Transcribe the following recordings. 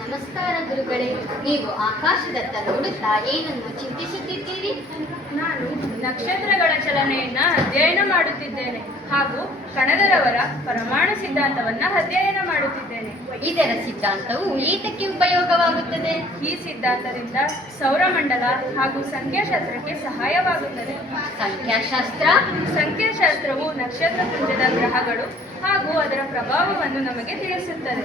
ನಮಸ್ಕಾರ ಗುರುಗಳೇ. ನೀವು ಆಕಾಶದತ್ತ ನೋಡುತ್ತಾ ಏನನ್ನು ಚಿಂತಿಸುತ್ತಿದ್ದೀರಿ? ನಾನು ನಕ್ಷತ್ರಗಳ ಚಲನೆಯನ್ನ ಅಧ್ಯಯನ ಮಾಡುತ್ತಿದ್ದೇನೆ ಹಾಗೂ ಕಣದರವರ ಪರಮಾಣು ಸಿದ್ಧಾಂತವನ್ನ ಅಧ್ಯಯನ ಮಾಡುತ್ತಿದ್ದೇನೆ. ಇದರ ಸಿದ್ಧಾಂತವು ಏತಕ್ಕೆ ಉಪಯೋಗವಾಗುತ್ತದೆ? ಈ ಸಿದ್ಧಾಂತದಿಂದ ಸೌರಮಂಡಲ ಹಾಗೂ ಸಂಖ್ಯಾಶಾಸ್ತ್ರಕ್ಕೆ ಸಹಾಯವಾಗುತ್ತದೆ. ಸಂಖ್ಯಾಶಾಸ್ತ್ರವು ನಕ್ಷತ್ರಪುಂಜದ ಗ್ರಹಗಳು ಹಾಗೂ ಅದರ ಪ್ರಭಾವವನ್ನು ನಮಗೆ ತಿಳಿಸುತ್ತದೆ.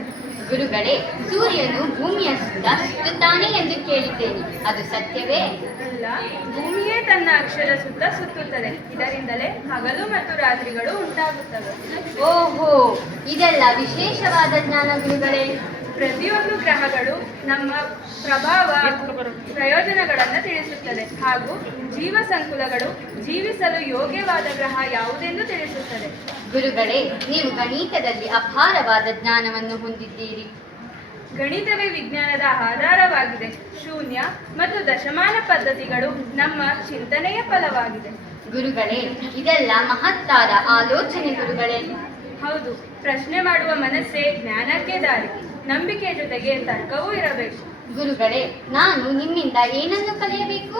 ಗುರುಗಳೇ, ಸೂರ್ಯನು ಭೂಮಿಯ ಸುತ್ತ ಸುತ್ತುತ್ತಾನೆ ಎಂದು ಕೇಳಿದ್ದೇನೆ, ಅದು ಸತ್ಯವೇ? ಅಲ್ಲ, ಭೂಮಿಯೇ ತನ್ನ ಅಕ್ಷದ ಸುತ್ತ ಸುತ್ತುತ್ತದೆ. ಇದರಿಂದಲೇ ಹಗಲು ಮತ್ತು ರಾತ್ರಿಗಳು ಉಂಟಾಗುತ್ತವೆ. ಓಹೋ, ಇದೆಲ್ಲ ವಿಶೇಷವಾದ ಜ್ಞಾನ ಗುರುಗಳೇ. ಪ್ರತಿಯೊಂದು ಗ್ರಹಗಳು ನಮ್ಮ ಪ್ರಭಾವ ಪ್ರಯೋಜನಗಳನ್ನು ತಿಳಿಸುತ್ತದೆ ಹಾಗೂ ಜೀವ ಸಂಕುಲಗಳು ಜೀವಿಸಲು ಯೋಗ್ಯವಾದ ಗ್ರಹ ಯಾವುದೆಂದು ತಿಳಿಸುತ್ತದೆ. ಗುರುಗಳೇ, ನೀವು ಗಣಿತದಲ್ಲಿ ಅಪಾರವಾದ ಜ್ಞಾನವನ್ನು ಹೊಂದಿದ್ದೀರಿ. ಗಣಿತವೇ ವಿಜ್ಞಾನದ ಆಧಾರವಾಗಿದೆ. ಶೂನ್ಯ ಮತ್ತು ದಶಮಾನ ಪದ್ಧತಿಗಳು ನಮ್ಮ ಚಿಂತನೆಯ ಫಲವಾಗಿದೆ. ಗುರುಗಳೇ, ಇದೆಲ್ಲ ಮಹತ್ತಾದ ಆಲೋಚನೆ ಗುರುಗಳೇ. ಹೌದು, ಪ್ರಶ್ನೆ ಮಾಡುವ ಮನಸ್ಸೇ ಜ್ಞಾನಕ್ಕೆ ದಾರಿ. ನಂಬಿಕೆ ಜೊತೆಗೆ ತರ್ಕವೂ ಇರಬೇಕು. ಗುರುಗಳೇ, ನಾನು ನಿಮ್ಮಿಂದ ಏನನ್ನು ಕಲಿಯಬೇಕು?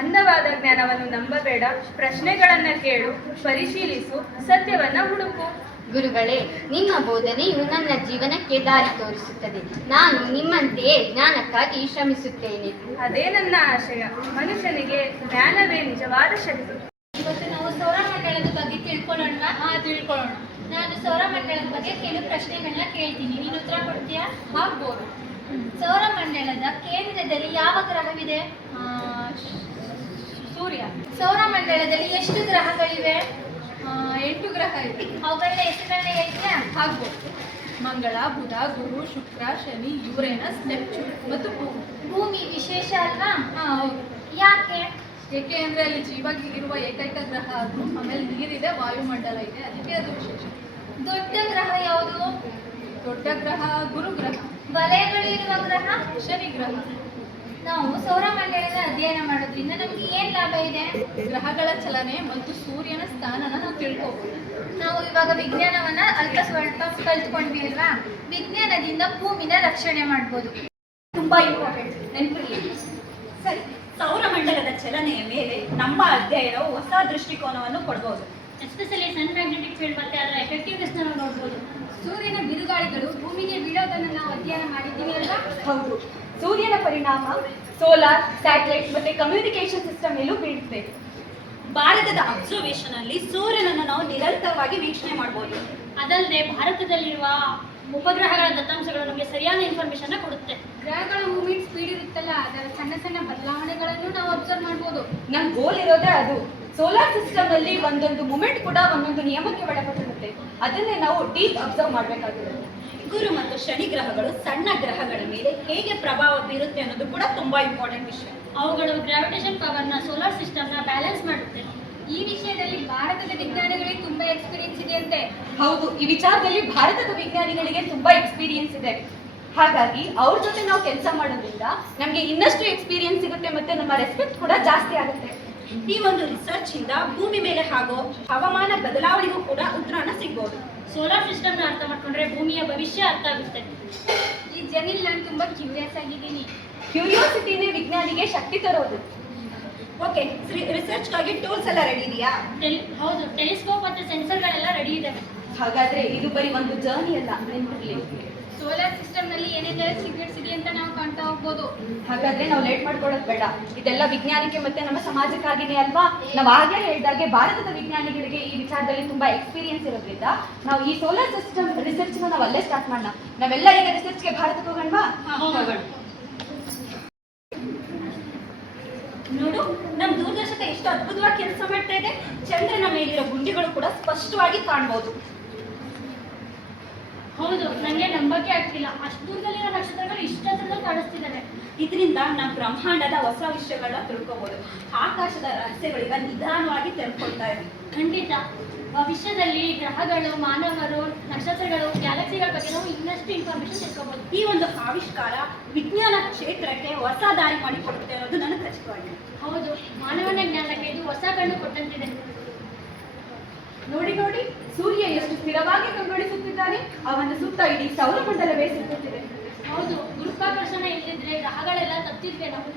ಅಂದವಾದ ಜ್ಞಾನವನ್ನು ನಂಬಬೇಡ, ಪ್ರಶ್ನೆಗಳನ್ನ ಕೇಳು, ಪರಿಶೀಲಿಸು, ಸತ್ಯವನ್ನ ಹುಡುಕು. ಗುರುಗಳೇ, ನಿಮ್ಮ ಬೋಧನೆಯು ನನ್ನ ಜೀವನಕ್ಕೆ ದಾರಿ ತೋರಿಸುತ್ತದೆ. ನಾನು ನಿಮ್ಮಂತೆಯೇ ಜ್ಞಾನಕ್ಕಾಗಿ ಶ್ರಮಿಸುತ್ತೇನೆ. ಅದೇ ನನ್ನ ಆಶಯ. ಮನುಷ್ಯನಿಗೆ ಜ್ಞಾನವೇ ನಿಜವಾದ ಶಕ್ತಿ. ಇವತ್ತು ನಾವು ಸೌರಮಂಡಲದ ಬಗ್ಗೆ ತಿಳ್ಕೊಳ್ಳೋಣ. ತಿಳ್ಕೊಳ್ಳೋಣ. ನಾನು ಸೌರಮಂಡಲದ ಬಗ್ಗೆ ಕೆಲವು ಪ್ರಶ್ನೆಗಳನ್ನ ಕೇಳ್ತೀನಿ, ನೀನು ಉತ್ತರ ಕೊಡ್ತೀಯಾ? ಆಗ್ಬೋದು. ಸೌರಮಂಡಲದ ಕೇಂದ್ರದಲ್ಲಿ ಯಾವ ಗ್ರಹವಿದೆ? ಸೂರ್ಯ. ಸೌರಮಂಡಲದಲ್ಲಿ ಎಷ್ಟು ಗ್ರಹಗಳಿವೆ? 8 ಗ್ರಹ ಇದೆ. ಅವುಗಳ ಹೆಸರುಗಳನ್ನ ಹೇಳ್ತೀಯಾ? ಆಗ್ಬೋದು. ಮಂಗಳ, ಬುಧ, ಗುರು, ಶುಕ್ರ, ಶನಿ, ಯುರೇನಸ್, ನೆಪ್ಚೂನ್ ಮತ್ತು ಭೂಮಿ. ಭೂಮಿ ವಿಶೇಷ ಅಲ್ವಾ? ಹೌದು. ಯಾಕೆ? ಏಕೆ ಅಂದ್ರೆ ಅಲ್ಲಿ ಜೀವ ಇರುವ ಏಕೈಕ ಗ್ರಹ ಅದು. ಆಮೇಲೆ ನೀರಿದೆ, ವಾಯುಮಂಡಲ ಇದೆ, ಅದಕ್ಕೆ ಅದು ವಿಶೇಷ. ದೊಡ್ಡ ಗ್ರಹ ಯಾವುದು? ದೊಡ್ಡ ಗ್ರಹ ಗುರು ಗ್ರಹ. ವಲಯಗಳು ಇರುವ ಗ್ರಹ? ಶನಿ ಗ್ರಹ. ನಾವು ಸೌರಮಂಡಲದ ಅಧ್ಯಯನ ಮಾಡೋದ್ರಿಂದ ನಮ್ಗೆ ಏನ್ ಲಾಭ ಇದೆ? ಗ್ರಹಗಳ ಚಲನೆ ಮತ್ತು ಸೂರ್ಯನ ಸ್ಥಾನನ ನಾವು ತಿಳ್ಕೋಬಹುದು. ನಾವು ಇವಾಗ ವಿಜ್ಞಾನವನ್ನ ಅಲ್ಪ ಸ್ವಲ್ಪ ಕಲ್ತ್ಕೊಂಡ್ವಿ ಅಲ್ವಾ? ವಿಜ್ಞಾನದಿಂದ ಭೂಮಿನ ರಕ್ಷಣೆ ಮಾಡ್ಬೋದು. ತುಂಬಾ ಇಂಪಾರ್ಟೆಂಟ್, ನೆನಪಿರಲಿ. ಸರಿ, ಸೌರಮಂಡಲದ ಚಲನೆಯ ಮೇಲೆ ನಮ್ಮ ಅಧ್ಯಯನವು ಹೊಸ ದೃಷ್ಟಿಕೋನವನ್ನು ಕೊಡಬಹುದು. ಎಸ್ಪೆಷಲಿ ಸನ್ ಮ್ಯಾಗ್ನೆಟಿಕ್ ಫೀಲ್ಡ್ ಮತ್ತೆ ಅದರ ಎಫೆಕ್ಟಿವ್ನೆಸ್ ನಾವು ನೋಡ್ಬೋದು. ಸೂರ್ಯನ ಬಿರುಗಾಳಿಗಳು ಭೂಮಿಗೆ ಬೀಳೋದನ್ನು ನಾವು ಅಧ್ಯಯನ ಮಾಡಿದ್ದೀವಿ ಅಲ್ವಾ? ಹೌದು, ಸೂರ್ಯನ ಪರಿಣಾಮ ಸೋಲಾರ್, ಸ್ಯಾಟಲೈಟ್ ಮತ್ತೆ ಕಮ್ಯುನಿಕೇಶನ್ ಸಿಸ್ಟಮ್ ಮೇಲೂ ಬೀಳುತ್ತೆ. ಭಾರತದ ಅಬ್ಸರ್ವೇಷನ್ ಅಲ್ಲಿ ಸೂರ್ಯನನ್ನು ನಾವು ನಿರಂತರವಾಗಿ ವೀಕ್ಷಣೆ ಮಾಡಬಹುದು. ಅದಲ್ಲದೆ ಭಾರತದಲ್ಲಿರುವ ಉಪಗ್ರಹಗಳ ದತ್ತಾಂಶಗಳು ನಮಗೆ ಸರಿಯಾದ ಇನ್ಫಾರ್ಮೇಶನ್ ಕೊಡುತ್ತೆ. ಗ್ರಹಗಳ ಮೂವ್ಮೆಂಟ್ ಸ್ಪೀಡ್ ಇರುತ್ತಲ್ಲ, ಅದರ ಸಣ್ಣ ಸಣ್ಣ ಬದಲಾವಣೆಗಳನ್ನು ನಾವು ಅಬ್ಸರ್ವ್ ಮಾಡ್ಬೋದು. ನಮ್ಮ ಗೋಲ್ ಇರೋದೇ ಅದು. ಸೋಲಾರ್ ಸಿಸ್ಟಮ್ ಅಲ್ಲಿ ಒಂದೊಂದು ಮೂಮೆಂಟ್ ಕೂಡ ಒಂದೊಂದು ನಿಯಮಕ್ಕೆ ಒಳಪಟ್ಟಿರುತ್ತೆ. ಅದನ್ನೇ ನಾವು ಡೀಪ್ ಅಬ್ಸರ್ವ್ ಮಾಡಬೇಕಾಗಿರುತ್ತೆ. ಗುರು ಮತ್ತು ಶನಿ ಗ್ರಹಗಳು ಸಣ್ಣ ಗ್ರಹಗಳ ಮೇಲೆ ಹೇಗೆ ಪ್ರಭಾವ ಬೀರುತ್ತೆ ಅನ್ನೋದು ಕೂಡ ತುಂಬಾ ಇಂಪಾರ್ಟೆಂಟ್ ವಿಷಯ. ಅವುಗಳು ಗ್ರಾವಿಟೇಷನ್ ಪವರ್ನ ಸೋಲಾರ್ ಸಿಸ್ಟಮ್ನ ಬ್ಯಾಲೆನ್ಸ್ ಮಾಡುತ್ತೆ. ಈ ವಿಷಯದಲ್ಲಿ ಭಾರತದ ವಿಜ್ಞಾನಿಗಳಿಗೆ ತುಂಬಾ ಎಕ್ಸ್ಪೀರಿಯನ್ಸ್ ಇದೆ ಅಂತೆ. ಹೌದು, ಈ ವಿಚಾರದಲ್ಲಿ ಭಾರತದ ವಿಜ್ಞಾನಿಗಳಿಗೆ ತುಂಬಾ ಎಕ್ಸ್ಪೀರಿಯನ್ಸ್ ಇದೆ. ಹಾಗಾಗಿ ಅವ್ರ ಜೊತೆ ನಾವು ಕೆಲಸ ಮಾಡೋದ್ರಿಂದ ನಮಗೆ ಇನ್ನಷ್ಟು ಎಕ್ಸ್ಪೀರಿಯನ್ಸ್ ಸಿಗುತ್ತೆ ಮತ್ತೆ ನಮ್ಮ ರೆಸ್ಪೆಕ್ಟ್ ಕೂಡ ಜಾಸ್ತಿ ಆಗುತ್ತೆ. ಈ ಒಂದು ರಿಸರ್ಚ್ ಇಂದ ಭೂಮಿ ಮೇಲೆ ಆಗೋ ಹವಾಮಾನ ಬದಲಾವಣೆಗೂ ಕೂಡ ಉತ್ತರನ ಸಿಗ್ಬೋದು. ಸೋಲಾರ್ ಸಿಸ್ಟಮ್ನ ಅರ್ಥ ಮಾಡ್ಕೊಂಡ್ರೆ ಭೂಮಿಯ ಭವಿಷ್ಯ ಅರ್ಥ ಆಗುತ್ತೆ. ಈ ಜರ್ನಿಲ್ ನಾನು ತುಂಬಾ ಕ್ಯೂರಿಯಸ್ ಆಗಿದ್ದೀನಿ. ಕ್ಯೂರಿಯಾಸಿಟಿನೇ ವಿಜ್ಞಾನಿಗೆ ಶಕ್ತಿ ತರೋದು. ಓಕೆ, ರಿಸರ್ಚ್ಗಾಗಿ ಟೂಲ್ಸ್ ಎಲ್ಲ ರೆಡಿ ಇದೆಯಾ? ಹೌದು, ಟೆಲಿಸ್ಕೋಪ್ ಮತ್ತು ಸೆನ್ಸರ್ಗಳೆಲ್ಲ ರೆಡಿ ಇದಾವೆ. ಹಾಗಾದ್ರೆ ಇದು ಬರೀ ಒಂದು ಜರ್ನಿ ಅಲ್ಲ, ನೆನಪಿರಲಿ. ಸೋಲಾರ್ ಸಿಸ್ಟಮ್ ನಲ್ಲಿ ಏನೇನೆಲ್ಲ ಸೀಕ್ರೆಟ್ಸ್ ಇದೆ ಅಂತ ನಾವು ಕಾಣ್ತಾ ಹೋಗ್ಬೋದು. ಹಾಗಾದ್ರೆ ನಾವು ಲೇಟ್ ಮಾಡ್ಕೊಳ್ಳೋದು ಬೇಡ. ಇದೆಲ್ಲ ವಿಜ್ಞಾನಕ್ಕೆ ಮತ್ತೆ ನಮ್ಮ ಸಮಾಜಕ್ಕಾಗಿನೇ ಅಲ್ವಾ? ನಾವು ಆಗಲೇ ಹೇಳಿದಾಗೆ ಭಾರತದ ವಿಜ್ಞಾನಿಗಳಿಗೆ ಈ ವಿಚಾರದಲ್ಲಿ ತುಂಬಾ ಎಕ್ಸ್ಪೀರಿಯನ್ಸ್ ಇರೋದ್ರಿಂದ ನಾವು ಈ ಸೋಲಾರ್ ಸಿಸ್ಟಮ್ ರಿಸರ್ಚ್ ನಾವು ಅಲ್ಲೇ ಸ್ಟಾರ್ಟ್ ಮಾಡೋಣ. ನಾವೆಲ್ಲ ಈಗ ರಿಸರ್ಚ್ಗೆ ಭಾರತಕ್ಕೆ ಹೋಗೋಣವಾ? ಹೋಗೋಣ. ನೋಡು, ನಮ್ಮ ದೂರದರ್ಶಕ ಎಷ್ಟು ಅದ್ಭುತವಾಗಿ ಕೆಲಸ ಮಾಡ್ತಾ ಇದೆ. ಚಂದ್ರನ ಮೇಲಿರೋ ಗುಂಡಿಗಳು ಕೂಡ ಸ್ಪಷ್ಟವಾಗಿ ಕಾಣಬಹುದು. ಹೌದು, ನನಗೆ ನಂಬಕ್ಕೆ ಆಗ್ತಿಲ್ಲ. ಅಷ್ಟು ದೂರದಲ್ಲಿರೋ ನಕ್ಷತ್ರಗಳು ಇಷ್ಟೊಂದು ಕಾಣಿಸ್ತಿದ್ದಾವೆ. ಇದರಿಂದ ನಮ್ಮ ಬ್ರಹ್ಮಾಂಡದ ಹೊಸ ವಿಷಯಗಳನ್ನ ತಿಳ್ಕೋಬಹುದು. ಆಕಾಶದ ರಹಸ್ಯಗಳೀಗ ನಿಧಾನವಾಗಿ ತಿಳ್ಕೊಳ್ತಾ ಇದೆ. ಖಂಡಿತ. ಭವಿಷ್ಯದಲ್ಲಿ ಗ್ರಹಗಳು, ಮಾನವರು, ನಕ್ಷತ್ರಗಳು, ಗ್ಯಾಲಕ್ಸಿಗಳ ಬಗ್ಗೆ ನಾವು ಇನ್ನಷ್ಟು ಇನ್ಫಾರ್ಮೇಶನ್ ತಿಳ್ಕೋಬಹುದು. ಈ ಒಂದು ಆವಿಷ್ಕಾರ ವಿಜ್ಞಾನ ಕ್ಷೇತ್ರಕ್ಕೆ ಹೊಸ ದಾರಿ ಮಾಡಿಕೊಡುತ್ತೆ ಅನ್ನೋದು ನನಗೆ ಖಚಿತವಾಗಿದೆ. ಹೌದು, ಮಾನವನ ಜ್ಞಾನಕ್ಕೆ ಇದು ಹೊಸ ಕಣ್ಣು ಕೊಟ್ಟಂತಿದೆ. ನೋಡಿ, ನೋಡಿ ನೋಡಿ, ಸೂರ್ಯ ಎಷ್ಟು ಸ್ಥಿರವಾಗಿ ಕಂಗೊಳಿಸುತ್ತಿದ್ದಾನೆ. ಅವನ ಸುತ್ತ ಇಡೀ ಸೌರಮಂಡಲವೇ ಸುತ್ತುತ್ತಿದೆ. ಹೌದು, ಗುರುತ್ವಾಕರ್ಷಣ ಇಲ್ಲದಿದ್ರೆ ಗ್ರಹಗಳೆಲ್ಲ ತಪ್ಪಿದ್ವೆ ನಾವು.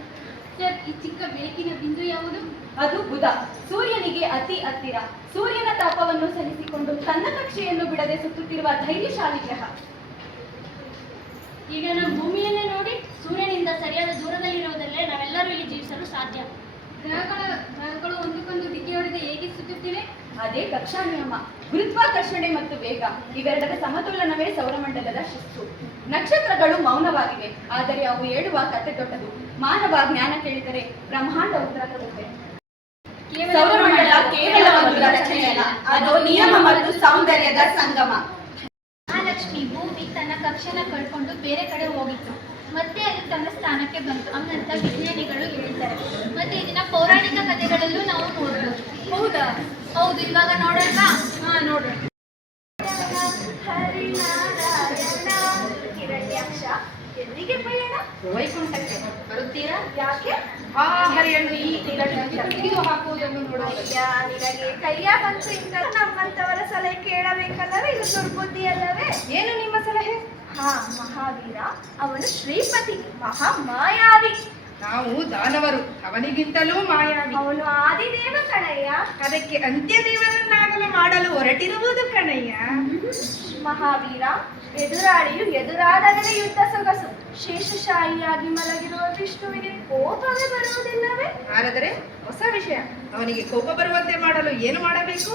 ಸರ್, ಈ ಚಿಕ್ಕ ಬೆಳಕಿನ ಬಿಂದು ಯಾವುದು? ಅದು ಬುಧ. ಸೂರ್ಯನಿಗೆ ಅತಿ ಹತ್ತಿರ, ಸೂರ್ಯನ ತಾಪವನ್ನು ಸಹಿಸಿಕೊಂಡು ತನ್ನ ಕಕ್ಷೆಯನ್ನು ಬಿಡದೆ ಸುತ್ತುತ್ತಿರುವ ಧೈರ್ಯಶಾಲಿ ಗ್ರಹ. ಈಗ ನಮ್ಮ ಭೂಮಿಯನ್ನೇ ನೋಡಿ, ಸೂರ್ಯನಿಂದ ಸರಿಯಾದ ದೂರದಲ್ಲಿರುವುದಲ್ಲೇ ನಾವೆಲ್ಲರೂ ಇಲ್ಲಿ ಜೀವಿಸಲು ಸಾಧ್ಯ. ಗ್ರಹಗಳು ಒಂದಕ್ಕೊಂದು ಡಿಕ್ಕಿ ಹೊಡೆದು ಹೇಗೆ ಸುತ್ತುತ್ತಿವೆ? ಅದೇ ಕಕ್ಷಾ ನಿಯಮ. ಗುರುತ್ವಾಕರ್ಷಣೆ ಮತ್ತು ವೇಗ ಇವೆರಡರ ಸಮತೋಲನವೇ ಸೌರಮಂಡಲದ ಶಿಸ್ತು. ನಕ್ಷತ್ರಗಳು ಮೌನವಾಗಿವೆ, ಆದರೆ ಅವು ಹೇಳುವ ಕತೆ ದೊಡ್ಡದು. ಮಾನವ ಜ್ಞಾನ ಕೇಳಿದರೆ ಬ್ರಹ್ಮಾಂಡ ಉತ್ತರ ಕೊಡುತ್ತೆ. ಸೌರಮಂಡಲ ಕೇವಲ ಒಂದು ರಚನೆಯಲ್ಲ, ಅದು ನಿಯಮ ಮತ್ತು ಸೌಂದರ್ಯದ ಸಂಗಮ. ಮಹಾಲಕ್ಷ್ಮಿ ಭೂಮಿ ತನ್ನ ಕಕ್ಷೆನ ಕಳ್ಕೊಂಡು ಬೇರೆ ಕಡೆ ಹೋಗಿತ್ತು, ಮತ್ತೆ ಅದು ತನ್ನ ಸ್ಥಾನಕ್ಕೆ ಬಂತು ಅನ್ನಂತ ವಿಜ್ಞಾನಿಗಳು ಹೇಳಿದ್ದಾರೆ. ಮತ್ತೆ ಇದನ್ನ ಪೌರಾಣಿಕ ಕಥೆಗಳಲ್ಲೂ ನಾವು ನೋಡ್ಬೋದು. ಹೌದಾ? ಹೌದು, ಇವಾಗ ನೋಡೋಣ. ನೋಡೋಣ. ಎಲ್ಲಿಗೆ ಪಯಣ? ವೈಕುಂಠಕ್ಕೆ ಬರುತ್ತೀರಾ? ಯಾಕೆ? ಆ ಹರಿಯನ್ನು ಈ ತೆಗೆದು ಹಾಕುವುದನ್ನು ನೋಡೋಣ. ನಿನಗೆ ಕೈಯ ಬಂತು ಇಂದ ನಮ್ಮಂತವರ ಸಲಹೆ ಕೇಳಬೇಕಲ್ಲವೇ? ಇದು ದುರ್ಬುದ್ಧಿ ಅಲ್ಲವೇ? ಏನು ನಿಮ್ಮ ಸಲಹೆ? ಮಹಾವೀರ ಅವನು ಶ್ರೀಪತಿ, ಮಹಾ ಮಾಯಾವಿ. ನಾವು ದಾನವರು, ಅವನಿಗಿಂತಲೂ ಮಾಯಾವಿ. ಅವನು ಆದಿದೇವ ಕಣಯ್ಯ. ಅದಕ್ಕೆ ಅಂತ್ಯದೇವರನ್ನಾಗಲು ಮಾಡಲು ಹೊರಟಿರುವುದು ಕಣಯ್ಯ. ಮಹಾವೀರ, ಎದುರಾಳಿಯು ಎದುರಾದಾಗಲೇ ಯುದ್ಧ ಸೊಗಸು. ಶೇಷಶಾಹಿಯಾಗಿ ಮಲಗಿರುವ ವಿಷ್ಣುವಿಗೆ ಕೋಪವೇ ಬರುವುದಿಲ್ಲವೇ? ಆದರೆ ಹೊಸ ವಿಷಯ, ಅವನಿಗೆ ಕೋಪ ಬರುವಂತೆ ಮಾಡಲು ಏನು ಮಾಡಬೇಕು?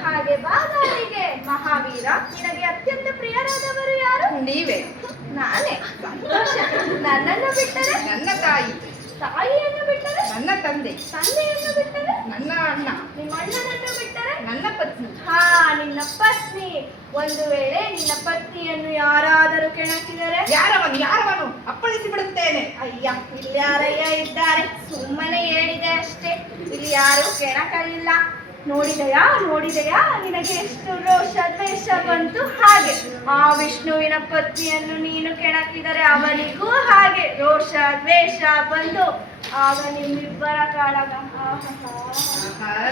ಹಾಗೆ ಬಾದಾರಿಗೆ. ಮಹಾವೀರ, ನಿನಗೆ ಅತ್ಯಂತ ಪ್ರಿಯರಾದವರು ಯಾರು? ನೀವೇ. ನಾನೇ? ಸಂತೋಷ. ನನ್ನನ್ನು ಬಿಟ್ಟರೆ? ನನ್ನ ತಾಯಿ. ತಾಯಿಯನ್ನು ಬಿಟ್ಟರೆ? ನನ್ನ ತಂದೆ. ತಂದೆಯನ್ನು ಬಿಟ್ಟರೆ? ನನ್ನ ಅಣ್ಣ. ನಿಮ್ಮ ಅಣ್ಣನನ್ನು ಬಿಟ್ಟರೆ? ನನ್ನ ಪತ್ನಿ. ನಿನ್ನ ಪತ್ನಿ. ಒಂದು ವೇಳೆ ನಿನ್ನ ಪತ್ನಿಯನ್ನು ಯಾರಾದರೂ ಕೆಣಕಿದರೆ? ಯಾರವನು ಅಪ್ಪಳಿಸಿ ಬಿಡುತ್ತೇನೆ. ಅಯ್ಯ, ಇಲ್ಲಿ ಯಾರಯ್ಯ ಇದ್ದಾರೆ? ಸುಮ್ಮನೆ ಹೇಳಿದೆ ಅಷ್ಟೇ, ಇಲ್ಲಿ ಯಾರು ಕೆಣಕಲಿಲ್ಲ. ನೋಡಿದೆಯಾ ನಿನಗೆ ಎಷ್ಟು ರೋಷ ದ್ವೇಷ ಬಂತು? ಹಾಗೆ ಆ ವಿಷ್ಣುವಿನ ಪತ್ನಿಯನ್ನು ನೀನು ಕೆಣಕಿದರೆ ಅವನಿಗೂ ಹಾಗೆ ರೋಷ ದ್ವೇಷ ಬಂದು ಆಗ ನಿಮ್ಮಿಬ್ಬರ ಕಾಳಗ.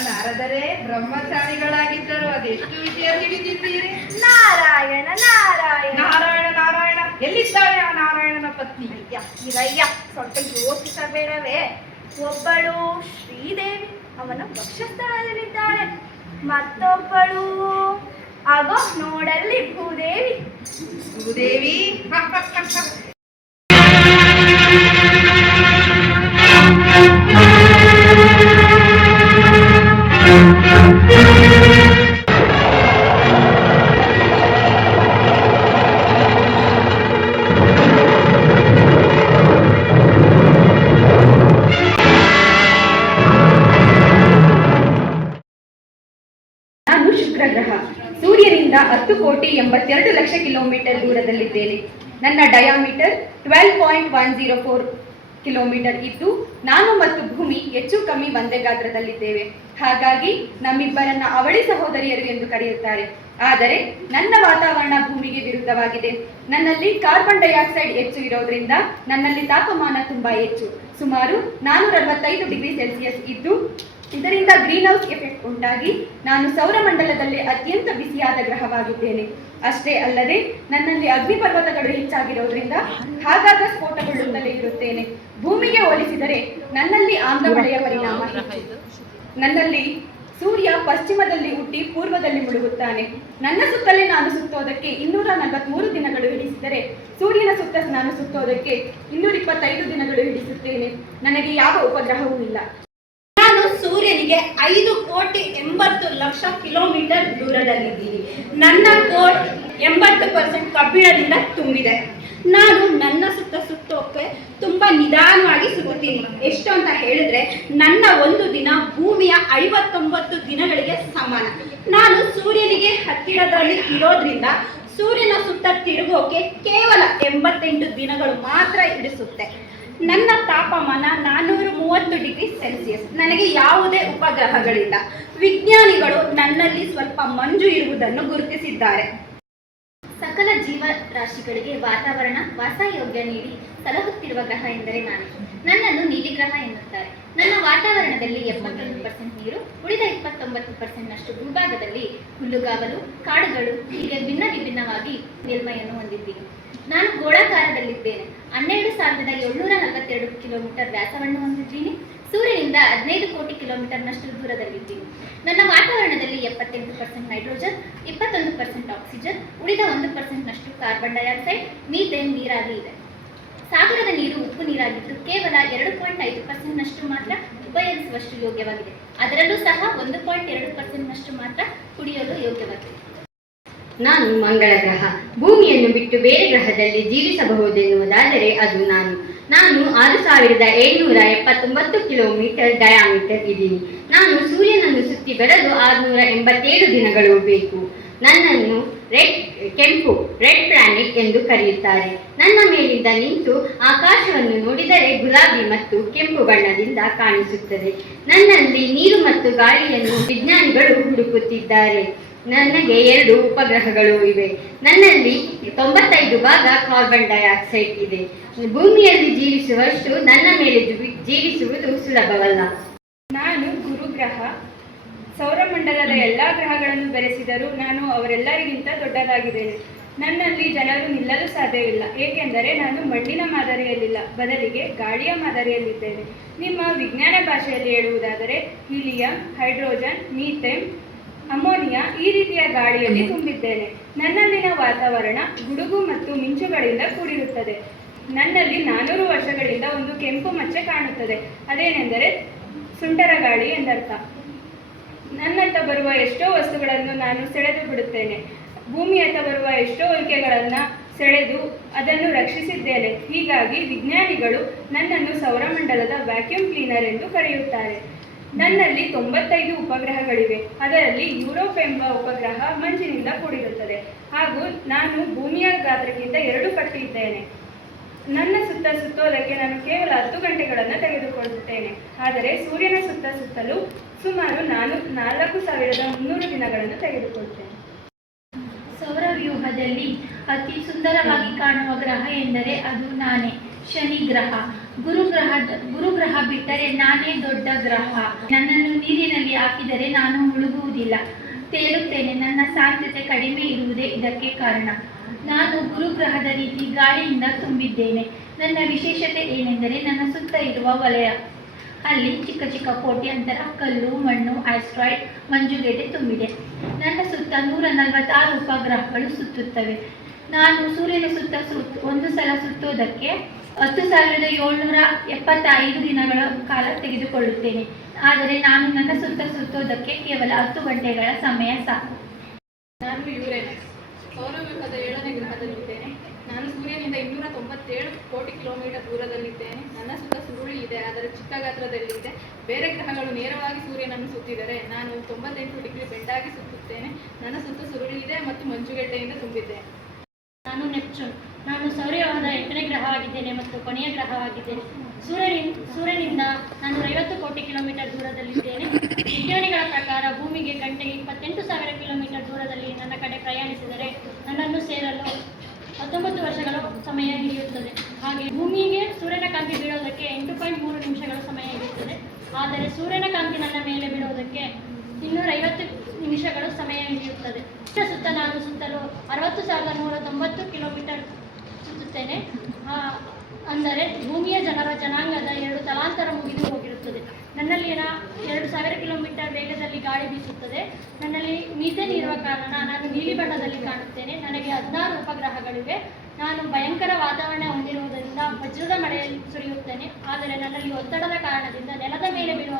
ನಾರದರೆ ಬ್ರಹ್ಮಚಾರಿಗಳಾಗಿದ್ದರು, ಅದೆಷ್ಟು ವಿಷಯ ತಿಳಿದಿದ್ದೀರಿ? ನಾರಾಯಣ ನಾರಾಯಣ ನಾರಾಯಣ ನಾರಾಯಣ. ಎಲ್ಲಿದ್ದಾಳೆ ಆ ನಾರಾಯಣನ ಪತ್ನಿ? ಇರಯ್ಯ, ಸ್ವಲ್ಪ ಯೋಚಿಸಬೇಡವೇ? ಒಬ್ಬಳು ಶ್ರೀದೇವಿ, ಅವನ ವಕ್ಷಸ್ಥಳದಲ್ಲಿದ್ದಾಳೆ. ಮತ್ತೊಬ್ಬಳು ಆಗೋ ನೋಡಲ್ಲಿ ಭೂದೇವಿ. ಭೂದೇವಿ. ನಾನು ಶುಕ್ರ ಗ್ರಹ. ಸೂರ್ಯನಿಂದ 10,82,00,000 ಕಿಲೋಮೀಟರ್ ದೂರದಲ್ಲಿದ್ದೇನೆ. ನನ್ನ ಡಯಾಮೀಟರ್ 12.104 ಕಿಲೋಮೀಟರ್ ಇದ್ದು, ನಾನು ಮತ್ತು ಭೂಮಿ ಹೆಚ್ಚು ಕಮ್ಮಿ ಒಂದೇ ಗಾತ್ರದಲ್ಲಿದ್ದೇವೆ. ಹಾಗಾಗಿ ನಮ್ಮಿಬ್ಬರನ್ನ ಅವಳಿ ಸಹೋದರಿಯರು ಎಂದು ಕರೆಯುತ್ತಾರೆ. ಆದರೆ ನನ್ನ ವಾತಾವರಣ ಭೂಮಿಗೆ ವಿರುದ್ಧವಾಗಿದೆ. ನನ್ನಲ್ಲಿ ಕಾರ್ಬನ್ ಡೈಆಕ್ಸೈಡ್ ಹೆಚ್ಚು ಇರೋದ್ರಿಂದ ನನ್ನಲ್ಲಿ ತಾಪಮಾನ ತುಂಬಾ ಹೆಚ್ಚು, ಸುಮಾರು 465 ಡಿಗ್ರಿ ಸೆಲ್ಸಿಯಸ್ ಇದ್ದು, ಇದರಿಂದ ಗ್ರೀನ್ ಹೌಸ್ ಎಫೆಕ್ಟ್ ಉಂಟಾಗಿ ನಾನು ಸೌರಮಂಡಲದಲ್ಲಿ ಅತ್ಯಂತ ಬಿಸಿಯಾದ ಗ್ರಹವಾಗಿದ್ದೇನೆ. ಅಷ್ಟೇ ಅಲ್ಲದೆ ನನ್ನಲ್ಲಿ ಅಗ್ನಿಪರ್ವತಗಳು ಹೆಚ್ಚಾಗಿರೋದ್ರಿಂದ ಆಗಾಗ ಸ್ಫೋಟಗೊಳ್ಳುತ್ತಲೇ ಇರುತ್ತೇನೆ. ಭೂಮಿಗೆ ಹೋಲಿಸಿದರೆ ನನ್ನಲ್ಲಿ ಆಮ್ಲಮಳೆಯ ಪರಿಣಾಮ ಹೆಚ್ಚು. ನನ್ನಲ್ಲಿ ಸೂರ್ಯ ಪಶ್ಚಿಮದಲ್ಲಿ ಹುಟ್ಟಿ ಪೂರ್ವದಲ್ಲಿ ಮುಳುಗುತ್ತಾನೆ. ನನ್ನ ಸುತ್ತಲೇ ನಾನು ಸುತ್ತೋದಕ್ಕೆ 243 ದಿನಗಳು ಹಿಡಿಸಿದರೆ, ಸೂರ್ಯನ ಸುತ್ತ ನಾನು ಸುತ್ತೋದಕ್ಕೆ 225 ದಿನಗಳು ಹಿಡಿಸುತ್ತೇನೆ. ನನಗೆ ಯಾವ ಉಪಗ್ರಹವೂ ಇಲ್ಲ. ನಾನು ಸೂರ್ಯನಿಗೆ 5,80,00,000 ಕಿಲೋಮೀಟರ್ ದೂರದಲ್ಲಿದ್ದೀನಿ. ನನ್ನ ಕೋರ್ 80% ಕಬ್ಬಿಣದಿಂದ ತುಂಬಿದೆ. ನಾನು ನನ್ನ ಸುತ್ತೋಕೆ ತುಂಬ ನಿಧಾನವಾಗಿ ಸುತ್ತೀನಿ. ಎಷ್ಟು ಅಂತ ಹೇಳಿದ್ರೆ, ನನ್ನ ಒಂದು ದಿನ ಭೂಮಿಯ 59 ದಿನಗಳಿಗೆ ಸಮಾನ. ನಾನು ಸೂರ್ಯನಿಗೆ ಹತ್ತಿರದಲ್ಲಿ ಇರೋದ್ರಿಂದ ಸೂರ್ಯನ ಸುತ್ತ ತಿರುಗೋಕೆ ಕೇವಲ 88 ದಿನಗಳು ಮಾತ್ರ ಹಿಡಿಸುತ್ತೆ. ನನ್ನ ತಾಪಮಾನ 430 ಡಿಗ್ರಿ ಸೆಲ್ಸಿಯಸ್. ನನಗೆ ಯಾವುದೇ ಉಪಗ್ರಹಗಳಿಲ್ಲ. ವಿಜ್ಞಾನಿಗಳು ನನ್ನಲ್ಲಿ ಸ್ವಲ್ಪ ಮಂಜು ಇರುವುದನ್ನು ಗುರುತಿಸಿದ್ದಾರೆ. ಸಕಲ ಜೀವರಾಶಿಗಳಿಗೆ ವಾತಾವರಣ ವಾಸಯೋಗ್ಯ ನೀಡಿ ಸಲಹುತ್ತಿರುವ ಗ್ರಹ ಎಂದರೆ ನಾನು. ನನ್ನನ್ನು ನೀಲಿ ಗ್ರಹ ಎನ್ನುತ್ತಾರೆ. ನನ್ನ ವಾತಾವರಣದಲ್ಲಿ 71% ನೀರು, ಉಳಿದ 29%ನಷ್ಟು ಭೂಭಾಗದಲ್ಲಿ ಹುಲ್ಲುಗಾವಲು, ಕಾಡುಗಳು ಹೀಗೆ ಭಿನ್ನ ವಿಭಿನ್ನವಾಗಿ ಮೇಲ್ಮೈಯನ್ನು ಹೊಂದಿದ್ದೀನಿ. ನಾನು ಗೋಳಾಕಾರದಲ್ಲಿದ್ದೇನೆ. 12,742 ಕಿಲೋಮೀಟರ್ ವ್ಯಾಸವನ್ನು ಹೊಂದಿದ್ದೀನಿ. ಸೂರ್ಯನಿಂದ 15 ಕೋಟಿ ಕಿಲೋಮೀಟರ್ನಷ್ಟು ದೂರದಲ್ಲಿದ್ದೀನಿ. ನನ್ನ ವಾತಾವರಣದಲ್ಲಿ 78% ನೈಟ್ರೋಜನ್, 21% ಆಕ್ಸಿಜನ್, ಉಳಿದ 1%ನಷ್ಟು ಕಾರ್ಬನ್ ಡೈಆಕ್ಸೈಡ್, ಮೀಥೇನ್ ನೀರಾಗಿ ಇದೆ. ಸಾಗರದ ನೀರು ಉಪ್ಪು ನೀರಾಗಿದ್ದು ಕೇವಲ 2.5%ನಷ್ಟು ಮಾತ್ರ ಉಪಯೋಗಿಸುವಷ್ಟು ಯೋಗ್ಯವಾಗಿದೆ. ಅದರಲ್ಲೂ ಸಹ 1.2%ನಷ್ಟು ಮಾತ್ರ ಕುಡಿಯಲು ಯೋಗ್ಯವಾಗಿದೆ. ನಾನು ಮಂಗಳ ಗ್ರಹ. ಭೂಮಿಯನ್ನು ಬಿಟ್ಟು ಬೇರೆ ಗ್ರಹದಲ್ಲಿ ಜೀವಿಸಬಹುದೆನ್ನುವುದಾದರೆ ಅದು ನಾನು 6,779 ಕಿಲೋಮೀಟರ್ ಡಯಾಮೀಟರ್ ಇದ್ದೀನಿ. ನಾನು ಸೂರ್ಯನನ್ನು ಸುತ್ತಿ ಬರಲು 687 ದಿನಗಳು ಬೇಕು. ನನ್ನನ್ನು ರೆಡ್ ಪ್ಲಾನೆಟ್ ಎಂದು ಕರೆಯುತ್ತಾರೆ. ನನ್ನ ಮೇಲಿಂದ ನಿಂತು ಆಕಾಶವನ್ನು ನೋಡಿದರೆ ಗುಲಾಬಿ ಮತ್ತು ಕೆಂಪು ಬಣ್ಣದಿಂದ ಕಾಣಿಸುತ್ತದೆ. ನನ್ನಲ್ಲಿ ನೀರು ಮತ್ತು ಗಾಳಿಯನ್ನು ವಿಜ್ಞಾನಿಗಳು ಹುಡುಕುತ್ತಿದ್ದಾರೆ. ನನಗೆ 2 ಉಪಗ್ರಹಗಳು ಇವೆ. ನನ್ನಲ್ಲಿ 95 ಭಾಗ ಕಾರ್ಬನ್ ಡೈಆಕ್ಸೈಡ್ ಇದೆ. ಭೂಮಿಯಲ್ಲಿ ಜೀವಿಸುವಷ್ಟು ನನ್ನ ಮೇಲೆ ಜೀವಿಸುವುದು ಸುಲಭವಲ್ಲ. ನಾನು ಗುರುಗ್ರಹ. ಸೌರಮಂಡಲದ ಎಲ್ಲ ಗ್ರಹಗಳನ್ನು ಬೆರೆಸಿದರೂ ನಾನು ಅವರೆಲ್ಲರಿಗಿಂತ ದೊಡ್ಡದಾಗಿದ್ದೇನೆ. ನನ್ನಲ್ಲಿ ಜನರು ನಿಲ್ಲಲು ಸಾಧ್ಯವಿಲ್ಲ, ಏಕೆಂದರೆ ನಾನು ಮಣ್ಣಿನ ಮಾದರಿಯಲ್ಲಿಲ್ಲ, ಬದಲಿಗೆ ಗಾಳಿಯ ಮಾದರಿಯಲ್ಲಿದ್ದೇನೆ. ನಿಮ್ಮ ವಿಜ್ಞಾನ ಭಾಷೆಯಲ್ಲಿ ಹೇಳುವುದಾದರೆ ಹೀಲಿಯಂ, ಹೈಡ್ರೋಜನ್, ಮೀಥೇನ್, ಅಮೋನಿಯಾ ಈ ರೀತಿಯ ಗಾಳಿಯಲ್ಲಿ ತುಂಬಿದ್ದೇನೆ. ನನ್ನಲ್ಲಿನ ವಾತಾವರಣ ಗುಡುಗು ಮತ್ತು ಮಿಂಚುಗಳಿಂದ ಕೂಡಿರುತ್ತದೆ. ನನ್ನಲ್ಲಿ 400 ವರ್ಷಗಳಿಂದ ಒಂದು ಕೆಂಪು ಮಚ್ಚೆ ಕಾಣುತ್ತದೆ. ಅದೇನೆಂದರೆ ಸುಂಟರ ಗಾಳಿ ಎಂದರ್ಥ. ನನ್ನತ್ತ ಬರುವ ಎಷ್ಟೋ ವಸ್ತುಗಳನ್ನು ನಾನು ಸೆಳೆದು ಬಿಡುತ್ತೇನೆ. ಭೂಮಿಯತ್ತ ಬರುವ ಎಷ್ಟೋ ಉಲ್ಕೆಗಳನ್ನು ಸೆಳೆದು ಅದನ್ನು ರಕ್ಷಿಸಿದ್ದೇನೆ. ಹೀಗಾಗಿ ವಿಜ್ಞಾನಿಗಳು ನನ್ನನ್ನು ಸೌರಮಂಡಲದ ವ್ಯಾಕ್ಯೂಮ್ ಕ್ಲೀನರ್ ಎಂದು ಕರೆಯುತ್ತಾರೆ. ನನ್ನಲ್ಲಿ 95 ಉಪಗ್ರಹಗಳಿವೆ. ಅದರಲ್ಲಿ ಯುರೋಪ್ ಎಂಬ ಉಪಗ್ರಹ ಮಂಜಿನಿಂದ ಕೂಡಿರುತ್ತದೆ ಹಾಗೂ ನಾನು ಭೂಮಿಯ ಗಾತ್ರಕ್ಕಿಂತ 2 ಪಟ್ಟು ಇದ್ದೇನೆ. ನನ್ನ ಸುತ್ತ ಸುತ್ತೋದಕ್ಕೆ ನಾನು ಕೇವಲ 10 ಗಂಟೆಗಳನ್ನು ತೆಗೆದುಕೊಳ್ಳುತ್ತೇನೆ. ಆದರೆ ಸೂರ್ಯನ ಸುತ್ತಲೂ ಸುಮಾರು 4,300 ದಿನಗಳನ್ನು ತೆಗೆದುಕೊಳ್ಳುತ್ತೇನೆ. ಸೌರವ್ಯೂಹದಲ್ಲಿ ಅತಿ ಸುಂದರವಾಗಿ ಕಾಣುವ ಗ್ರಹ ಎಂದರೆ ಅದು ನಾನೇ, ಶನಿ ಗ್ರಹ. ಗುರುಗ್ರಹ ಬಿಟ್ಟರೆ ನಾನೇ ದೊಡ್ಡ ಗ್ರಹ. ನನ್ನನ್ನು ನೀರಿನಲ್ಲಿ ಹಾಕಿದರೆ ನಾನು ಮುಳುಗುವುದಿಲ್ಲ, ತೇಲುತ್ತೇನೆ. ನನ್ನ ಸಾಂದ್ರತೆ ಕಡಿಮೆ ಇರುವುದೇ ಇದಕ್ಕೆ ಕಾರಣ. ನಾನು ಗುರುಗ್ರಹದ ರೀತಿ ಗಾಳಿಯಿಂದ ತುಂಬಿದ್ದೇನೆ. ನನ್ನ ವಿಶೇಷತೆ ಏನೆಂದರೆ ನನ್ನ ಸುತ್ತ ಇರುವ ವಲಯ. ಅಲ್ಲಿ ಚಿಕ್ಕ ಚಿಕ್ಕ ಕೋಟ್ಯಾಂತರ ಕಲ್ಲು, ಮಣ್ಣು, ಆಸ್ಟ್ರಾಯ್ಡ್, ಮಂಜುಗೆಡ್ಡೆ ತುಂಬಿದೆ. ನನ್ನ ಸುತ್ತ 146 ಉಪಗ್ರಹಗಳು ಸುತ್ತುತ್ತವೆ. ನಾನು ಸೂರ್ಯನ ಸುತ್ತ ಒಂದು ಸಲ ಸುತ್ತೋದಕ್ಕೆ 10,775 ದಿನಗಳ ಕಾಲ ತೆಗೆದುಕೊಳ್ಳುತ್ತೇನೆ. ಆದರೆ ನಾನು ನನ್ನ ಸುತ್ತ ಸುತ್ತೋದಕ್ಕೆ ಕೇವಲ 10 ಗಂಟೆಗಳ ಸಮಯ ಸಾಕು. ನಾನು ಯುರೇನಸ್. ಸೌರವ್ಯೂಹದ 7ನೇ ಗ್ರಹದಲ್ಲಿದ್ದೇನೆ. ನಾನು ಸೂರ್ಯನಿಂದ 297 ಕೋಟಿ ಕಿಲೋಮೀಟರ್ ದೂರದಲ್ಲಿದ್ದೇನೆ. ನನ್ನ ಸುತ್ತ ಸುರುಳಿ ಇದೆ, ಆದರೆ ಚಿಕ್ಕ ಗಾತ್ರದಲ್ಲಿದೆ. ಬೇರೆ ಗ್ರಹಗಳು ನೇರವಾಗಿ ಸೂರ್ಯನನ್ನು ಸುತ್ತಿದರೆ ನಾನು 98 ಡಿಗ್ರಿ ಬೆಂಡಾಗಿ ಸುತ್ತುತ್ತೇನೆ. ನನ್ನ ಸುತ್ತ ಸುರುಳಿ ಇದೆ ಮತ್ತು ಮಂಜುಗೆಡ್ಡೆಯಿಂದ ತುಂಬಿದ್ದೇನೆ. ನಾನು ನೆಪ್ಚೂನ್. ನಾನು ಸೌರವ್ಯೂಹದ 8ನೇ ಗ್ರಹವಾಗಿದ್ದೇನೆ ಮತ್ತು ಕೊನೆಯ ಗ್ರಹವಾಗಿದ್ದೇನೆ. ಸೂರ್ಯನಿಂದ ನಾನು 50 ಕೋಟಿ ಕಿಲೋಮೀಟರ್ ದೂರದಲ್ಲಿದ್ದೇನೆ. ವಿಜ್ಞಾನಿಗಳ ಪ್ರಕಾರ ಭೂಮಿಗೆ ಗಂಟೆಗೆ 28,000 ಕಿಲೋಮೀಟರ್ ದೂರದಲ್ಲಿ ನನ್ನ ಕಡೆ ಪ್ರಯಾಣಿಸಿದರೆ ನನ್ನನ್ನು ಸೇರಲು 19 ವರ್ಷಗಳ ಸಮಯ ಹಿಡಿಯುತ್ತದೆ. ಹಾಗೆ ಭೂಮಿಗೆ ಸೂರ್ಯನ ಕಾಂತಿ ಬೀಳೋದಕ್ಕೆ 8.3 ನಿಮಿಷಗಳ ಸಮಯ ಹಿಡಿಯುತ್ತದೆ. ಆದರೆ ಸೂರ್ಯನ ಕಾಂತಿ ನನ್ನ ಮೇಲೆ ಬೀಳೋದಕ್ಕೆ 250 ನಿಮಿಷಗಳು ಸಮಯ ಹಿಡಿಯುತ್ತದೆ. ಸುತ್ತ ನಾನು ಸುತ್ತಲೂ 60,190 ಕಿಲೋಮೀಟರ್ ಸುತ್ತುತ್ತೇನೆ. ಅಂದರೆ ಭೂಮಿಯ ಜನರ ಜನಾಂಗದ 2 ತಲಾಂತರ ಮುಗಿದು ಹೋಗಿರುತ್ತದೆ. ನನ್ನಲ್ಲಿನ 2,000 ಕಿಲೋಮೀಟರ್ ವೇಗದಲ್ಲಿ ಗಾಳಿ ಬೀಸುತ್ತದೆ. ನನ್ನಲ್ಲಿ ಮೀಥೇನ್ ಇರುವ ಕಾರಣ ನಾನು ನೀಲಿ ಬಣ್ಣದಲ್ಲಿ ಕಾಣುತ್ತೇನೆ. ನನಗೆ 16 ಉಪಗ್ರಹಗಳಿವೆ. ನಾನು ಭಯಂಕರ ವಾತಾವರಣ ಹೊಂದಿರುವುದರಿಂದ ವಜ್ರದ ಮಳೆಯಲ್ಲಿ ಸುರಿಯುತ್ತೇನೆ. ಆದರೆ ನನ್ನಲ್ಲಿ ಒತ್ತಡದ ಕಾರಣದಿಂದ ನೆಲದ ಮೇಲೆ ಬೀಳುವ